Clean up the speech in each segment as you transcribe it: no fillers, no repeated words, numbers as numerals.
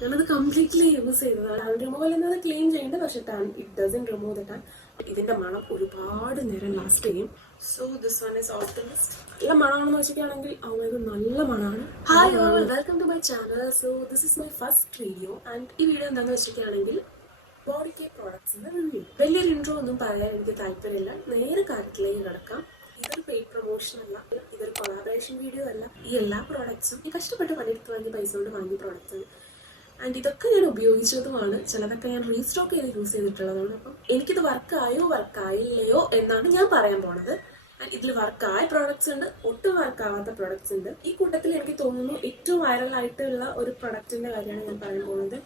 ഞാനത് completely use ചെയ്തതാണ്. Tan removal എന്നത് ക്ലീൻ ചെയ്യേണ്ടത്, പക്ഷെ it doesn't remove the tan. ഇതിന്റെ മണം ഒരുപാട് നേരം ലാസ്റ്റ് ചെയ്യും. So this one is off the list. നല്ല മണമാണെന്ന് വെച്ചിട്ടാണെങ്കിൽ അവർക്ക് നല്ല മണമാണ്. Hi all, welcome to my channel. So this is my first video and ഈ വീഡിയോ എന്താണെന്ന് വെച്ചിട്ടാണെങ്കിൽ ബോഡി കെയർ പ്രോഡക്ട്സിന്റെ റിവ്യൂ. വലിയൊരു ഇൻട്രോ ഒന്നും പറയാൻ എനിക്ക് താല്പര്യമില്ല, നേരെ കാര്യത്തിലേക്ക് കിടക്കാം. ഇതൊരു പെയ്ഡ് പ്രൊമോഷൻ അല്ല, ഇതൊരു കൊളാബറേഷൻ വീഡിയോ അല്ല. ഈ എല്ലാ പ്രോഡക്ട്സും ഈ കഷ്ടപ്പെട്ട് പണിയെടുത്ത് വാങ്ങിയ പൈസ കൊണ്ട് വാങ്ങിയ പ്രോഡക്ട്സാണ്. ആൻഡ് ഇതൊക്കെ ഞാൻ ഉപയോഗിച്ചതുമാണ്, ചിലതൊക്കെ ഞാൻ റീസ്റ്റോക്ക് ചെയ്ത് യൂസ് ചെയ്തിട്ടുള്ളതാണ്. അപ്പം എനിക്കിത് വർക്കായോ വർക്കായില്ലയോ എന്നാണ് ഞാൻ പറയാൻ പോണത്. ആൻഡ് ഇതിൽ വർക്കായ പ്രോഡക്ട്സ് ഉണ്ട്, ഒട്ടും വർക്കാവാത്ത പ്രോഡക്ട്സ് ഉണ്ട്. ഈ കൂട്ടത്തിൽ എനിക്ക് തോന്നുന്നു ഏറ്റവും വൈറലായിട്ടുള്ള ഒരു പ്രൊഡക്റ്റിന്റെ കാര്യമാണ് ഞാൻ പറയാൻ പോകുന്നത്.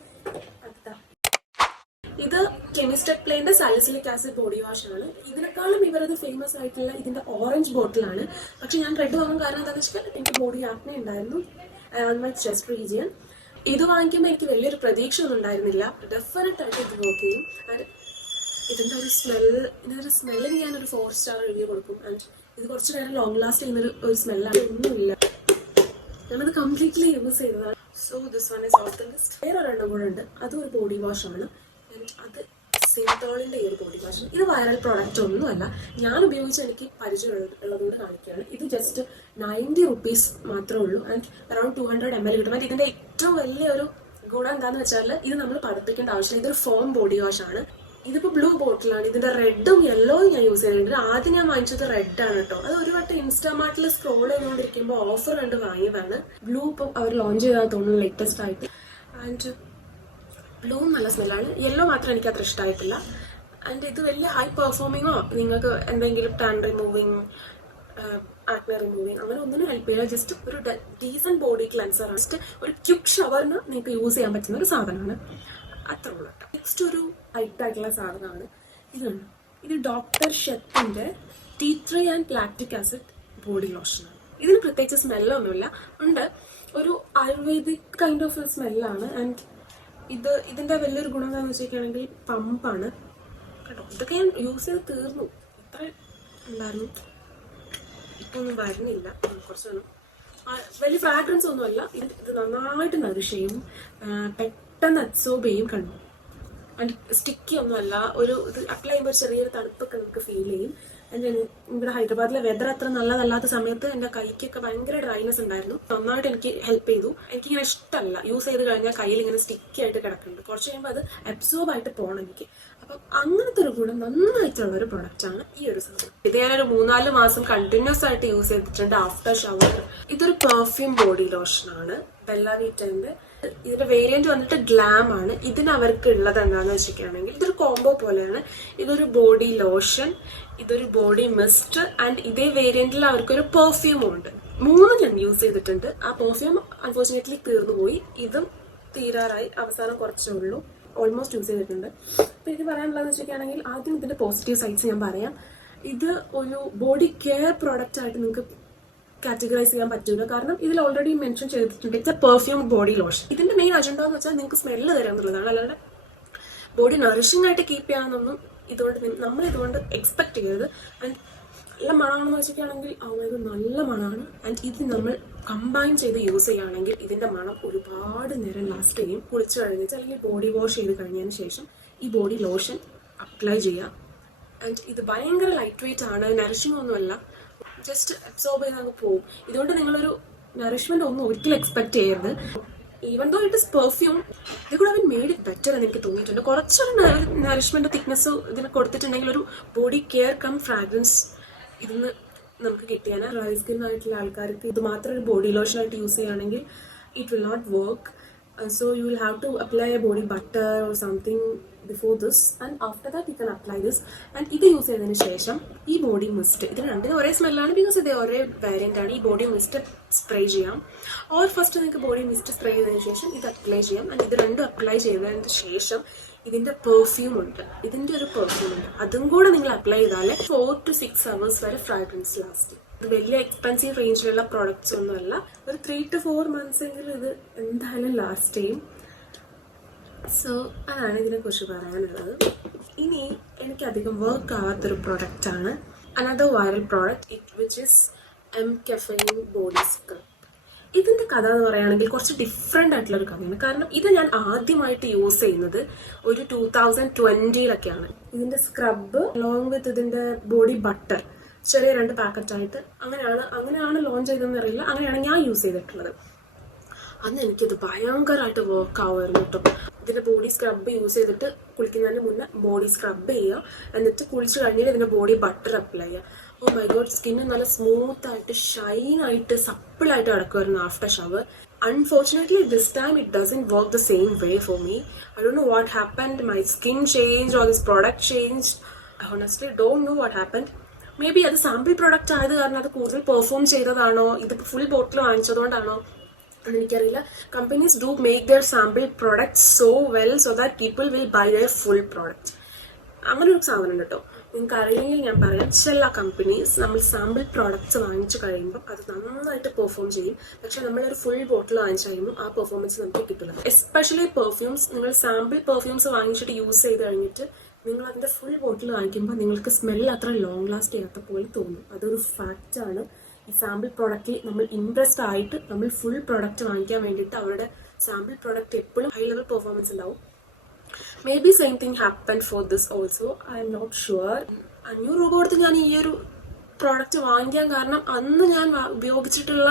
ഇത് കെമിസ്റ്റക് പ്ലേന്റെ സാലിസിലിക് ആസിഡ് ബോഡി വാഷ് ആണ്. ഇതിനേക്കാളും ഇവരത് ഫേമസ് ആയിട്ടുള്ള ഇതിന്റെ ഓറഞ്ച് ബോട്ടിലാണ്. പക്ഷെ ഞാൻ റെഡ് വാങ്ങാൻ കാരണം എന്താണെന്ന് വെച്ചാൽ എനിക്ക് ബോഡി ആക്നെ ഉണ്ടായിരുന്നു ഓൺ മൈ ചെസ്റ്റ് റീജിയൻ. ഇത് വാങ്ങിക്കുമ്പോൾ എനിക്ക് വലിയൊരു പ്രതീക്ഷ ഒന്നും ഉണ്ടായിരുന്നില്ല. ഡെഫിനറ്റ് ആയിട്ട് ഇത് വർക്ക് ചെയ്യും. ആൻഡ് ഇതിന്റെ ഒരു സ്മെല്ലിന് ഞാനൊരു 4 സ്റ്റാർ റിവ്യൂ കൊടുക്കും. ആൻഡ് ഇത് കുറച്ച് നേരം ലോങ് ലാസ്റ്റ് ചെയ്യുന്ന ഒരു സ്മെല്ലാണ്. ഒന്നുമില്ല, ഞാനത് കംപ്ലീറ്റ്ലി യൂസ് ചെയ്തതാണ്. So this one is off the list. വേറെ ഒരെണ്ണം കൂടെ ഉണ്ട്, അതും ഒരു ബോഡി വാഷ് ആണ്. അത് സിന്തോളിന്റെ ഈ ഒരു ബോഡി വാഷ്. ഇത് വൈറൽ പ്രോഡക്റ്റ് ഒന്നുമല്ല, ഞാൻ ഉപയോഗിച്ച് എനിക്ക് പരിചയം ഉള്ളതുകൊണ്ട് കാണിക്കുകയാണ്. ഇത് ജസ്റ്റ് 90 റുപ്പീസ് മാത്രമേ ഉള്ളൂ. ആൻഡ് അറൌണ്ട് 200 ml കിട്ടും. ആൻഡ് ഇതിന്റെ ഏറ്റവും വലിയൊരു ഗുണം എന്താന്ന് വെച്ചാൽ ഇത് നമ്മൾ പതപ്പിക്കേണ്ട ആവശ്യമില്ല. ഇതൊരു ഫോം ബോഡി വാഷ് ആണ്. ഇതിപ്പോ ബ്ലൂ ബോട്ടിലാണ്. ഇതിന്റെ റെഡും യെല്ലോയും ഞാൻ യൂസ് ചെയ്തിട്ടുണ്ട്. ആദ്യം ഞാൻ വാങ്ങിച്ചത് റെഡ് ആണ് കേട്ടോ. അത് ഒരു വട്ടം ഇൻസ്റ്റാമാർട്ടിൽ സ്ക്രോൾ ചെയ്തുകൊണ്ടിരിക്കുമ്പോൾ ഓഫർ കണ്ട് വാങ്ങിയതാണ്. ബ്ലൂ ഇപ്പം അവർ ലോഞ്ച് ചെയ്താൽ തോന്നുന്നു ലേറ്റസ്റ്റ് ആയിട്ട്. ആൻഡ് ബ്ലൂ നല്ല സ്മെല്ലാണ്. യെല്ലോ മാത്രം എനിക്ക് അത്ര ഇഷ്ടമായിട്ടില്ല. ആൻഡ് ഇത് വലിയ ഹൈ പെർഫോമിങ്ങോ നിങ്ങൾക്ക് എന്തെങ്കിലും ടാൻ റിമൂവിങ്, ആക്നെ റിമൂവിങ് അങ്ങനെ ഒന്നിനും ഹെൽപ്പ് ചെയ്യില്ല. ജസ്റ്റ് ഒരു ഡീസന്റ് ബോഡി ക്ലെൻസർ ആണ്. ജസ്റ്റ് ഒരു ക്യുക്ക് ഷവറിന് നിങ്ങൾക്ക് യൂസ് ചെയ്യാൻ പറ്റുന്ന ഒരു സാധനമാണ്. അത്ര ഉള്ളൂ കേട്ടോ. നെക്സ്റ്റ് ഒരു ഹൈറ്റ് ആയിട്ടുള്ള സാധനമാണ് ഇതാണ്. ഇത് ഡോക്ടർ ഷെത്തിന്റെ tea tree and lactic acid body ലോഷനാണ്. ഇതിന് പ്രത്യേകിച്ച് സ്മെല്ലൊന്നുമില്ല, ഉണ്ട് ഒരു ആയുർവേദിക് കൈൻഡ് ഓഫ് സ്മെല്ലാണ്. ആൻഡ് ഇതിന്റെ വലിയൊരു ഗുണം എന്താണെന്ന് വെച്ചിട്ടുണ്ടെങ്കിൽ പമ്പാണ് കേട്ടോ. ഇതൊക്കെ ഞാൻ യൂസ് ചെയ്ത് തീർന്നു. ഇത്ര ഉണ്ടായിരുന്നു, ഇപ്പൊ ഒന്നും വരുന്നില്ല. കുറച്ചൊന്നും വലിയ ഫ്രാഗ്രൻസ് ഒന്നുമല്ല. ഇത് നന്നായിട്ട് നറിഷ് ചെയ്യും, പെട്ടെന്ന് അബ്സോർബ് ചെയ്യും കണ്ടു. ആൻഡ് സ്റ്റിക്കി ഒന്നുമല്ല. ഇത് അപ്ലൈ ചെയ്യുമ്പോൾ ചെറിയൊരു തണുപ്പൊക്കെ നമുക്ക് ഫീൽ ചെയ്യും. ഇവിടെ ഹൈദരാബാദിലെ വെതർ അത്ര നല്ലതല്ലാത്ത സമയത്ത് എൻ്റെ കൈക്കൊക്കെ ഭയങ്കര ഡ്രൈനെസ് ഉണ്ടായിരുന്നു. നന്നായിട്ട് എനിക്ക് ഹെൽപ്പ് ചെയ്തു. എനിക്കിങ്ങനെ ഇഷ്ടമല്ല യൂസ് ചെയ്ത് കഴിഞ്ഞാൽ കയ്യിൽ ഇങ്ങനെ സ്റ്റിക്കി ആയിട്ട് കിടക്കുന്നുണ്ട്. കുറച്ച് കഴിയുമ്പോൾ അത് അബ്സോർബ് ആയിട്ട് പോകണം എനിക്ക്. അപ്പം അങ്ങനത്തെ ഒരു ഗുണം നന്നായിട്ടുള്ള ഒരു പ്രൊഡക്റ്റ് ആണ് ഈ ഒരു സാധനം. ഇത് ഞാനൊരു 3-4 മാസം കണ്ടിന്യൂസ് ആയിട്ട് യൂസ് ചെയ്തിട്ടുണ്ട് ആഫ്റ്റർ ഷവർ. ഇതൊരു പെർഫ്യൂം ബോഡി ലോഷനാണ്, ബെല്ല വീറ്റന്റെ. ഇതിന്റെ വേരിയന്റ് വന്നിട്ട് ഗ്ലാം ആണ്. ഇതിന് അവർക്ക് ഉള്ളത് എന്താണെന്ന് വെച്ചിട്ടാണെങ്കിൽ ഇതൊരു കോംബോ പോലെയാണ്. ഇതൊരു ബോഡി ലോഷൻ, ഇതൊരു ബോഡി മിസ്റ്റ് ആൻഡ് ഇതേ വേരിയന്റിൽ അവർക്കൊരു പെർഫ്യൂമും ഉണ്ട്. 3 ഞാൻ യൂസ് ചെയ്തിട്ടുണ്ട്. ആ പെർഫ്യൂം അൺഫോർച്ചുനേറ്റ്ലി തീർന്നുപോയി. ഇതും തീരാറായി, അവസാനം കുറച്ചേ ഉള്ളൂ. ഓൾമോസ്റ്റ് യൂസ് ചെയ്തിട്ടുണ്ട്. അപ്പൊ എനിക്ക് പറയാനുള്ളതെന്ന് വെച്ചിട്ടാണെങ്കിൽ ആദ്യം ഇതിന്റെ പോസിറ്റീവ് സൈഡ്സ് ഞാൻ പറയാം. ഇത് ഒരു ബോഡി കെയർ പ്രോഡക്റ്റ് ആയിട്ട് നിങ്ങൾക്ക് കാറ്റഗറൈസ് ചെയ്യാൻ പറ്റൂല. കാരണം ഇതിൽ ഓൾറെഡി മെൻഷൻ ചെയ്തിട്ടുണ്ട് it's A perfume body lotion. ഇതിന്റെ മെയിൻ അജണ്ട എന്ന് വെച്ചാൽ നിങ്ങൾക്ക് സ്മെല്ല് തരാൻ എന്നുള്ളതാണ്. അല്ലാതെ ബോഡി നറിഷിംഗ് ആയിട്ട് കീപ്പ് ചെയ്യാമെന്നൊന്നും നമ്മൾ ഇതുകൊണ്ട് എക്സ്പെക്ട് ചെയ്യരുത്. ആൻഡ് നല്ല മണമാണെന്ന് വെച്ചിട്ടാണെങ്കിൽ അവർക്ക് നല്ല മണമാണ്. ആൻഡ് ഇത് നമ്മൾ കമ്പൈൻ ചെയ്ത് യൂസ് ചെയ്യുകയാണെങ്കിൽ ഇതിന്റെ മണം ഒരുപാട് നേരം ലാസ്റ്റ് ചെയ്യും. കുളിച്ചു കഴിഞ്ഞിട്ട് അല്ലെങ്കിൽ ബോഡി വാഷ് ചെയ്ത് കഴിഞ്ഞതിന് ശേഷം ഈ ബോഡി ലോഷൻ അപ്ലൈ ചെയ്യാം. ആൻഡ് ഇത് ഭയങ്കര ലൈറ്റ് വെയിറ്റ് ആണ്, നറിഷിംഗ് ഒന്നുമല്ല, ജസ്റ്റ് അബ്സോർബ് ചെയ്ത് അങ്ങ് പോകും. ഇതുകൊണ്ട് നിങ്ങളൊരു നറിഷ്മെന്റ് ഒന്നും ഒരിക്കലും എക്സ്പെക്ട് ചെയ്യരുത്. Even though it is perfume, ഇത് കൂടെ അവൻ മെയ്ഡ് ഇറ്റ് ബെറ്റർ എന്ന് എനിക്ക് തോന്നിയിട്ടുണ്ട്. കുറച്ചൊരു നറിഷ്മെന്റ് തിക്നെസ് ഇതിന് കൊടുത്തിട്ടുണ്ടെങ്കിൽ ഒരു ബോഡി കെയർ കം ഫ്രാഗ്രൻസ് ഇതിന് നമുക്ക് കിട്ടിയാണ്. ഡ്രൈ സ്കിൻ ആയിട്ടുള്ള ആൾക്കാർക്ക് ഇത് മാത്രം ഒരു ബോഡി ലോഷൻ ആയിട്ട് യൂസ് ചെയ്യുകയാണെങ്കിൽ it will not work. So you will have to apply a body butter or something before this, and after that you can apply this. And ഇത് യൂസ് ചെയ്തതിന് ശേഷം ഈ ബോഡി മിസ്റ്റ്, ഇതിന് രണ്ടിനും ഒരേ സ്മെല്ലാണ് ബിക്കോസ് ഇത് ഒരേ വേരിയന്റ് ആണ്. ഈ ബോഡി മിസ്റ്റ് സ്പ്രേ ചെയ്യാം. ഓർ ഫസ്റ്റ് നിങ്ങൾക്ക് ബോഡി മിസ്റ്റ് സ്പ്രേ ചെയ്തതിന് ശേഷം ഇത് അപ്ലൈ ചെയ്യാം. ആൻഡ് ഇത് രണ്ടും അപ്ലൈ ചെയ്തതിന് ശേഷം ഇതിന്റെ പെർഫ്യൂം ഉണ്ട്, ഇതിന്റെ ഒരു പെർഫ്യൂം ഉണ്ട്, അതും കൂടെ നിങ്ങൾ അപ്ലൈ ചെയ്താൽ 4 to 6 hours വരെ ഫ്രാഗ്രൻസ് ലാസ്റ്റ്. ഇത് വലിയ എക്സ്പെൻസീവ് റേഞ്ചിലുള്ള പ്രോഡക്ട്സ് ഒന്നുമല്ല. ഒരു 3 to 4 months എങ്കിലും ഇത് എന്തായാലും ലാസ്റ്റ് ചെയ്യും. സോ അതാണ് ഇതിനെക്കുറിച്ച് പറയാനുള്ളത്. ഇനി എനിക്കധികം വർക്ക് ആവാത്തൊരു പ്രൊഡക്റ്റാണ് another viral product which is M caffeine body scrub. ഇതിന്റെ കഥ എന്ന് പറയുകയാണെങ്കിൽ കുറച്ച് ഡിഫറെന്റ് ആയിട്ടുള്ള ഒരു കഥയാണ്. കാരണം ഇത് ഞാൻ ആദ്യമായിട്ട് യൂസ് ചെയ്യുന്നത് ഒരു 2020-ലൊക്കെയാണ്. ഇതിന്റെ സ്ക്രബ് അലോങ് വിത്ത് ഇതിന്റെ ബോഡി ബട്ടർ ചെറിയ 2 പാക്കറ്റായിട്ട് അങ്ങനെയാണ് ലോഞ്ച് ചെയ്തതെന്ന് അറിയില്ല. അങ്ങനെയാണ് ഞാൻ യൂസ് ചെയ്തിട്ടുള്ളത്. അന്ന് എനിക്കിത് ഭയങ്കരമായിട്ട് വർക്ക് ആവുമായിരുന്നു കേട്ടോ. ഇതിന്റെ ബോഡി സ്ക്രബ് യൂസ് ചെയ്തിട്ട് കുളിക്കുന്നതിന് മുന്നേ ബോഡി സ്ക്രബ് ചെയ്യുക, എന്നിട്ട് കുളിച്ച് കഴിഞ്ഞിട്ട് ഇതിന്റെ ബോഡി ബട്ടർ അപ്ലൈ ചെയ്യുക. ഓ മൈ ഗോഡ്, സ്കിന്ന് നല്ല സ്മൂത്ത് ആയിട്ട് ഷൈൻ ആയിട്ട് സപ്പിളായിട്ട് കിടക്കുമായിരുന്നു after shower. Unfortunately, this time it doesn't work the same way for me. I don't know what happened. My skin changed or this product changed. I honestly don't know what happened. Maybe അത് sample product ആയത് കാരണം അത് കൂടുതൽ perform ചെയ്തതാണോ, ഇതിപ്പോൾ full bottle വാങ്ങിച്ചതുകൊണ്ടാണോ എനിക്കറിയില്ല. Companies do make their sample products so well so that people will buy their full product. അങ്ങനെ ഒരു സാധനം കേട്ടോ. നിങ്ങൾക്ക് അറിയില്ലെങ്കിൽ ഞാൻ പറയാം, ചില കമ്പനീസ് നമ്മൾ സാമ്പിൾ പ്രോഡക്ട്സ് വാങ്ങിച്ചു കഴിയുമ്പോൾ അത് നന്നായിട്ട് പെർഫോം ചെയ്യും. പക്ഷെ നമ്മളൊരു ഫുൾ ബോട്ടിൽ വാങ്ങിച്ചു കഴിയുമ്പോൾ ആ പെർഫോമൻസ് നമുക്ക് കിട്ടില്ല. Especially perfumes. നിങ്ങൾ സാമ്പിൾ പെർഫ്യൂംസ് വാങ്ങിച്ചിട്ട് യൂസ് ചെയ്ത് കഴിഞ്ഞിട്ട് നിങ്ങൾ അതിന്റെ ഫുൾ ബോട്ടിൽ വാങ്ങിക്കുമ്പോൾ നിങ്ങൾക്ക് സ്മെൽ അത്ര ലോങ് ലാസ്റ്റ് ചെയ്യാത്ത പോലെ തോന്നും. അതൊരു ഫാക്റ്റാണ്. ഈ സാമ്പിൾ പ്രോഡക്റ്റിൽ നമ്മൾ ഇൻട്രസ്റ്റ് ആയിട്ട് നമ്മൾ ഫുൾ പ്രോഡക്റ്റ് വാങ്ങിക്കാൻ വേണ്ടിയിട്ട് അവരുടെ സാമ്പിൾ പ്രോഡക്റ്റ് എപ്പോഴും ഹൈ ലെവൽ പെർഫോമൻസ് ഉണ്ടാവും. Maybe same thing happened for this also. I am not sure. 500 രൂപ കൊടുത്ത് ഞാൻ ഈ ഒരു പ്രോഡക്റ്റ് വാങ്ങിക്കാൻ കാരണം അന്ന് ഞാൻ ഉപയോഗിച്ചിട്ടുള്ള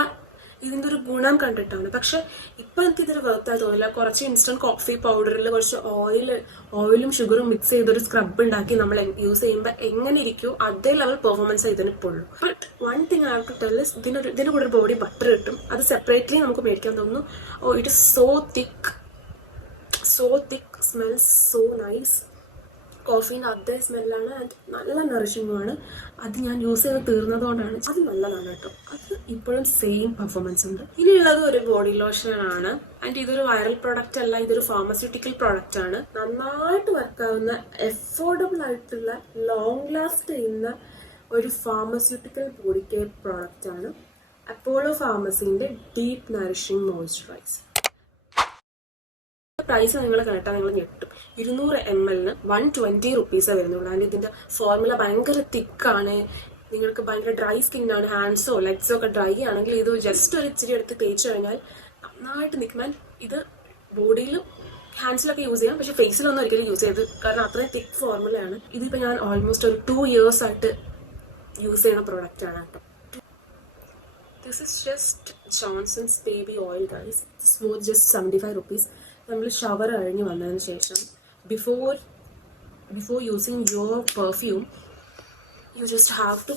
ഇതിന്റെ ഒരു ഗുണം കണ്ടിട്ടാണ്. പക്ഷെ ഇപ്പൊ എനിക്ക് ഇതിന് വെർത്തായി തോന്നില്ല. കുറച്ച് ഇൻസ്റ്റന്റ് കോഫി പൗഡറിൽ കുറച്ച് ഓയിലും ഷുഗറും മിക്സ് ചെയ്തൊരു സ്ക്രബ് ഉണ്ടാക്കി നമ്മൾ യൂസ് ചെയ്യുമ്പോൾ എങ്ങനെ ഇരിക്കും അതേ ലെവൽ പെർഫോമൻസ് ഇതിന് ഇപ്പോൾ ഉള്ളൂ. But one thing I have to tell is ഇതിന്റെ കൂടെ ഒരു ബോഡി ബട്ടർ കിട്ടും. അത് സെപ്പറേറ്റ്ലി നമുക്ക് മേടിക്കാൻ തോന്നുന്നു. Oh it is so thick, smells so nice. കോഫീൻ്റെ അതേ സ്മെല്ലാണ് ആൻഡ് നല്ല നറിഷിങ്ങുമാണ്. അത് ഞാൻ യൂസ് ചെയ്ത് തീർന്നതുകൊണ്ടാണ്. അത് നല്ലതാണ് കേട്ടോ. അത് ഇപ്പോഴും സെയിം പെർഫോമൻസ് ഉണ്ട്. ഇനിയുള്ളത് ഒരു ബോഡി ലോഷൻ ആണ്. ആൻഡ് ഇതൊരു വൈറൽ പ്രോഡക്റ്റ് അല്ല, ഇതൊരു ഫാർമസ്യൂട്ടിക്കൽ പ്രോഡക്റ്റ് ആണ്. നന്നായിട്ട് വർക്കാവുന്ന എഫോർഡബിൾ ആയിട്ടുള്ള ലോങ് ലാസ്റ്റ് ചെയ്യുന്ന ഒരു ഫാർമസ്യൂട്ടിക്കൽ ബോഡി കെയർ പ്രോഡക്റ്റ് ആണ്. അപ്പോളോ ഫാർമസിന്റെ ഡീപ് നറിഷിംഗ് മോയ്സ്ചറൈസർ. പ്രൈസ് നിങ്ങൾ കേട്ടാൽ നിങ്ങൾ ഞെട്ടും. 200 ml 120 റുപ്പീസേ വരുന്നുള്ളൂ. ആൻഡ് ഇതിന്റെ ഫോർമുല ഭയങ്കര തിക്കാണ്. നിങ്ങൾക്ക് ഭയങ്കര ഡ്രൈ സ്കിന്നാണ്, ഹാൻഡ്സോ ലെഗ്സോ ഒക്കെ ഡ്രൈ ആണെങ്കിൽ ഇത് ജസ്റ്റ് ഒരു ഇച്ചിരി എടുത്ത് തേച്ച് കഴിഞ്ഞാൽ നന്നായിട്ട് നിൽക്കാൻ. ഇത് ബോഡിയിലും ഹാൻഡ്സിലൊക്കെ യൂസ് ചെയ്യാം, പക്ഷെ ഫേസിലൊന്നും ഒരിക്കലും യൂസ് ചെയ്ത്, കാരണം അത്രയും തിക്ക് ഫോർമുലയാണ്. ഇതിപ്പോൾ ഞാൻ ഓൾമോസ്റ്റ് ഒരു 2 years ആയിട്ട് യൂസ് ചെയ്യുന്ന പ്രോഡക്റ്റ് ആണ് കേട്ടോ. This is just Johnson's baby oil guys. This was just 75 rupees. നമ്മൾ ഷവർ കഴിഞ്ഞ് വന്നതിന് ശേഷം before using your perfume you just have to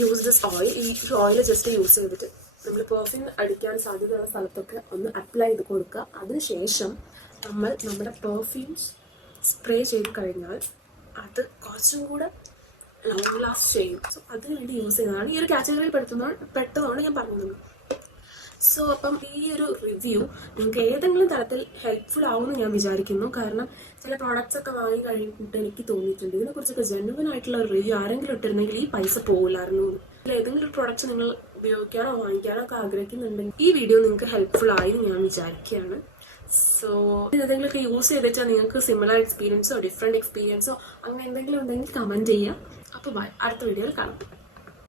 use this oil. ഈ ഓയിൽ ജസ്റ്റ് യൂസ് ചെയ്തിട്ട് നമ്മൾ പെർഫ്യൂം അടിക്കാൻ സാധ്യതയുള്ള സ്ഥലത്തൊക്കെ ഒന്ന് അപ്ലൈ ചെയ്ത് കൊടുക്കുക. അതിനുശേഷം നമ്മൾ നമ്മുടെ പെർഫ്യൂംസ് സ്പ്രേ ചെയ്ത് കഴിഞ്ഞാൽ അത് കുറച്ചും കൂടെ ലോങ് ലാസ്റ്റ് ചെയ്യും. സോ അതിനുവേണ്ടി യൂസ് ചെയ്യുന്നതാണ്. ഈ ഒരു കാറ്റഗറിയിൽ പെട്ടതുകൊണ്ട് ഞാൻ പറഞ്ഞത്. സോ അപ്പം ഈ ഒരു റിവ്യൂ നിങ്ങൾക്ക് ഏതെങ്കിലും തരത്തിൽ ഹെൽപ്ഫുൾ ആവുമെന്ന് ഞാൻ വിചാരിക്കുന്നു. കാരണം ചില പ്രോഡക്ട്സ് ഒക്കെ വാങ്ങി കഴിഞ്ഞിട്ട് എനിക്ക് തോന്നിയിട്ടുണ്ട് ഇതിനെക്കുറിച്ചൊക്കെ ജെന്യുവൻ ആയിട്ടുള്ള ഒരു റിവ്യൂ ആരെങ്കിലും ഇട്ടിരുന്നെങ്കിൽ ഈ പൈസ പോകില്ലായിരുന്നു. ഏതെങ്കിലും ഒരു പ്രോഡക്റ്റ് നിങ്ങൾ ഉപയോഗിക്കാനോ വാങ്ങിക്കാനോ ഒക്കെ ആഗ്രഹിക്കുന്നുണ്ടെങ്കിൽ ഈ വീഡിയോ നിങ്ങൾക്ക് ഹെൽപ്ഫുൾ ആയി ഞാൻ വിചാരിക്കുകയാണ്. സോ ഏതെങ്കിലുമൊക്കെ യൂസ് ചെയ്തിട്ടാൽ നിങ്ങൾക്ക് സിമിലർ എക്സ്പീരിയൻസോ ഡിഫറെൻറ്റ് എക്സ്പീരിയൻസോ അങ്ങനെ എന്തെങ്കിലും ഉണ്ടെങ്കിൽ കമൻറ്റ് ചെയ്യുക. അപ്പോൾ അടുത്ത വീഡിയോയിൽ കാണാം.